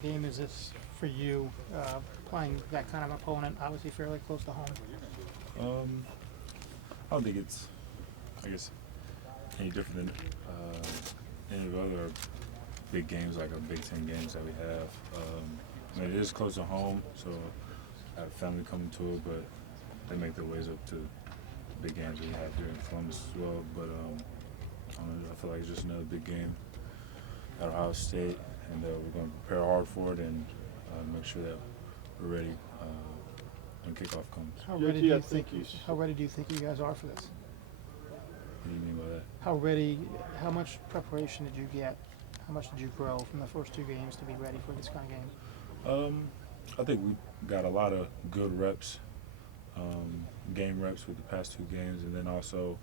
Game is this for you, playing that kind of opponent, obviously fairly close to home? Um, I don't think it's, I guess, any different than any of the other big games like our Big Ten games that we have. I mean, it is close to home, so I have family coming to it, but they make their ways up to the big games we have here in Columbus as well. But I don't know, I feel like it's just another big game at Ohio State, and we're going to prepare hard for it and make sure that we're ready when kickoff comes. How ready do you think you guys are for this? What do you mean by that? How much preparation did you get? How much did you grow from the first two games to be ready for this kind of game? I think we got a lot of good reps, game reps with the past two games, and then also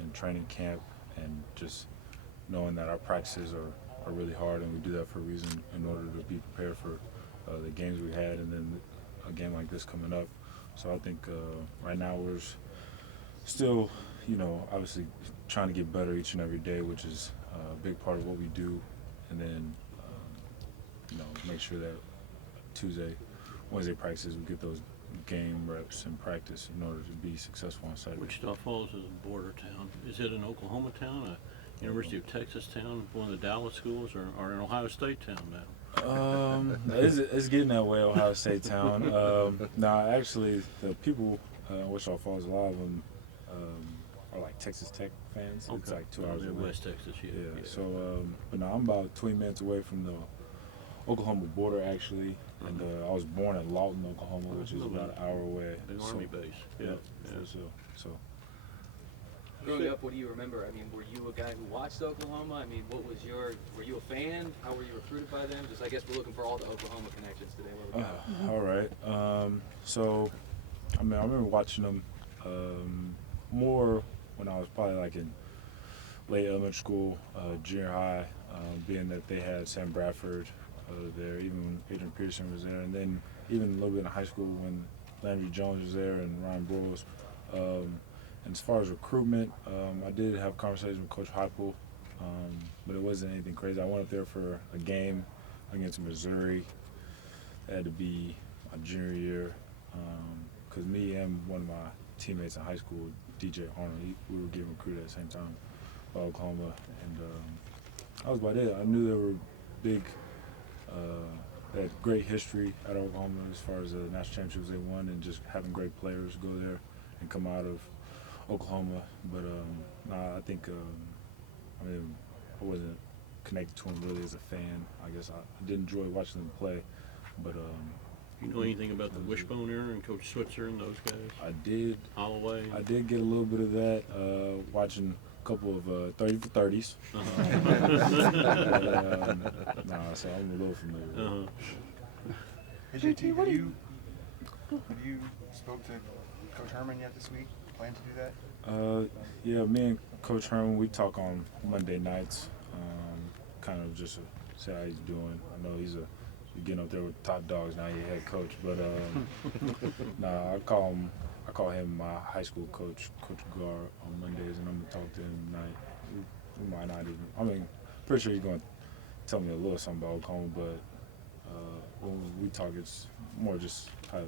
in training camp and just knowing that our practices are really hard, and we do that for a reason in order to be prepared for the games we had and then a game like this coming up. So I think right now we're still, obviously trying to get better each and every day, which is a big part of what we do, and then make sure that Wednesday practices we get those game reps and practice in order to be successful on Saturday. Wichita Falls is a border town. Is it an Oklahoma town, a University of Texas town, one of the Dallas schools, or an Ohio State town now? It's getting that way, Ohio State town. Actually, the people in Wichita Falls, a lot of them are like Texas Tech fans. Okay. It's like 2 hours away. West Texas, yeah. So, but no, I'm about 20 minutes away from the Oklahoma border, actually. And I was born in Lawton, Oklahoma, which is about an hour away. Big Army base. Yeah. So. Growing up, what do you remember? I mean, were you a guy who watched Oklahoma? I mean, were you a fan? How were you recruited by them? Just, I guess we're looking for all the Oklahoma connections today. What we got? All right. So, I remember watching them more when I was probably like in late elementary school, junior high, being that they had Sam Bradford there, even Adrian Peterson was there, and then even a little bit in high school when Landry Jones was there and Ryan Broyles. And as far as recruitment, I did have conversations with Coach Heupel, but it wasn't anything crazy. I went up there for a game against Missouri. It had to be my junior year, because me and one of my teammates in high school, DJ Arnold, we were getting recruited at the same time by Oklahoma, and that was about it. I knew they were big. They had great history at Oklahoma as far as the national championships they won, and just having great players go there and come out of Oklahoma. But I think I wasn't connected to them really as a fan. I guess I did enjoy watching them play, but You know anything about the Wishbone era and Coach Switzer and those guys? I did. Holloway? I did get a little bit of that watching a couple of 30 for 30s. So I'm a little familiar with it. Hey, JT, have you spoke to Coach Herman yet this week? Plan to do that? Yeah, me and Coach Herman, we talk on Monday nights, kind of just to see how he's doing. I know he's getting up there with top dogs now. He's head coach, but I call him my high school coach, Coach Gar, on Mondays, and I'm gonna talk to him tonight. We might not even. Pretty sure he's gonna tell me a little something about Oklahoma, but when we talk, it's more just how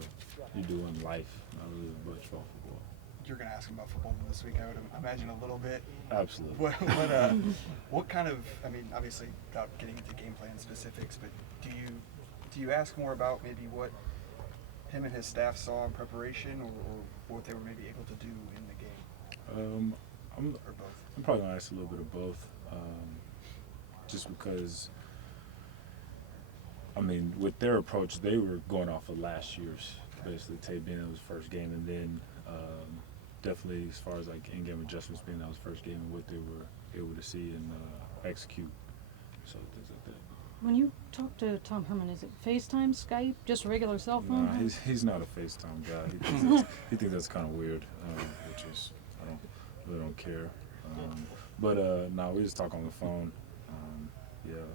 you do in life, not really much about football. You're going to ask him about football this week, I would imagine, a little bit. Absolutely. What kind of, obviously, without getting into game plan specifics, but do you ask more about maybe what him and his staff saw in preparation, or what they were maybe able to do in the game? Or both? I'm probably going to ask a little bit of both, just because, with their approach, they were going off of last year's, basically, tape being that was first game, and then definitely as far as like in-game adjustments being that was first game and what they were able to see and execute, so things like that. When you talk to Tom Herman, is it FaceTime, Skype, just regular cell phone? Nah, he's not a FaceTime guy. He thinks that's kind of weird, which is I really don't care. We just talk on the phone.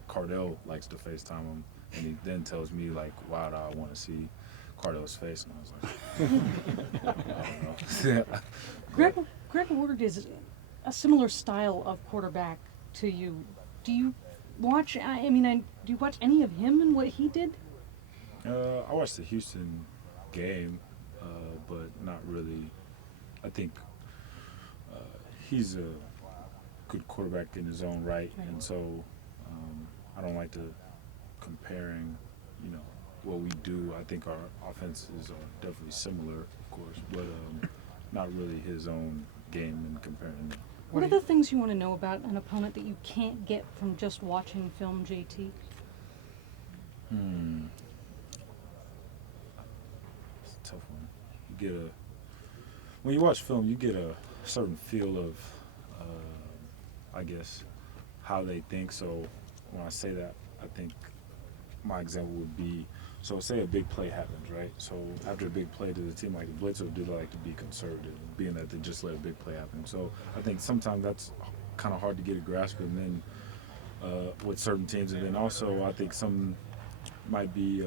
Cardell likes to FaceTime him, and he then tells me like, "Wow, I want to see Cardell's face," and I was like, I don't know. Greg Ward is a similar style of quarterback to you. Do you watch? I mean, do you watch any of him and what he did? I watched the Houston game, but not really. I think he's a good quarterback in his own right, and so I don't like to comparing, what we do. I think our offenses are definitely similar, of course, but not really his own game and comparing them. What are the things you want to know about an opponent that you can't get from just watching film, JT? It's a tough one. When you watch film, you get a certain feel of, I guess, how they think. So when I say that, I think my example would be, so say a big play happens, right? So after a big play, does a team like the Blitz, or do they like to be conservative, being that they just let a big play happen? So I think sometimes that's kind of hard to get a grasp of, and then with certain teams, and then also I think some might be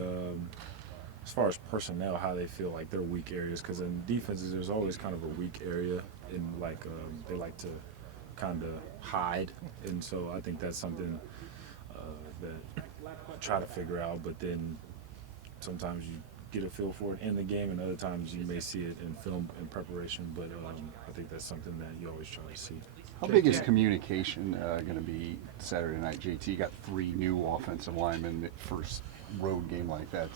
as far as personnel, how they feel like their weak areas, because in defenses there's always kind of a weak area, and like they like to kind of hide, and so I think that's something that I try to figure out. But then sometimes you get a feel for it in the game, and other times you may see it in film in preparation. But I think that's something that you always try to see. How big is communication going to be Saturday night? JT got 3 new offensive linemen first road game like that.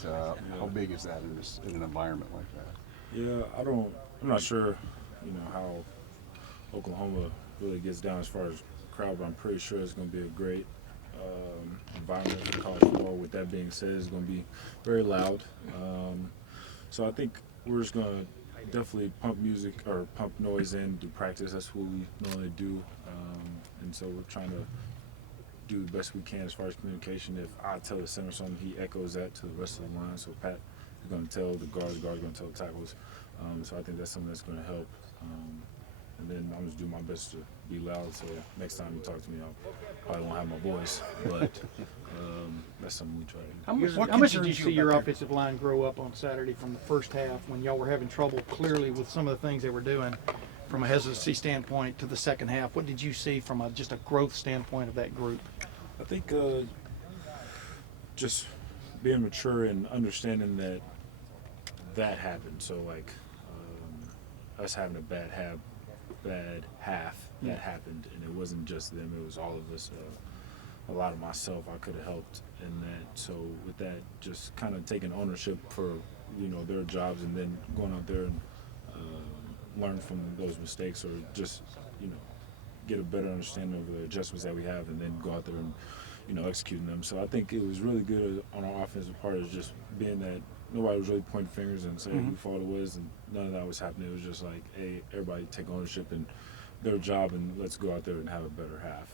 How big is that in an environment like that? Yeah, I'm not sure, how Oklahoma really gets down as far as crowd, but I'm pretty sure it's going to be a great environment for college football. With that being said, it's going to be very loud. So I think we're just going to definitely pump music or pump noise in, do practice. That's what we normally do. And so we're trying to do the best we can as far as communication. If I tell the center something, he echoes that to the rest of the line. So Pat is going to tell the guards are going to tell the tackles. So I think that's something that's going to help. And then I'm just do my best to be loud. So next time you talk to me, I probably won't have my voice. But that's something we try to do. How much did you see your offensive line grow up on Saturday from the first half when y'all were having trouble clearly with some of the things they were doing from a hesitancy standpoint to the second half? What did you see from just a growth standpoint of that group? I think just being mature and understanding that happened. So like us having a bad half that happened, and it wasn't just them, it was all of us. A lot of myself, I could have helped in that. So with that, just kind of taking ownership for their jobs, and then going out there and learn from those mistakes, or just get a better understanding of the adjustments that we have, and then go out there and executing them. So I think it was really good on our offensive part, is just being that nobody was really pointing fingers and saying who fault it was, and none of that was happening. It was just like, hey, everybody take ownership in their job, and let's go out there and have a better half.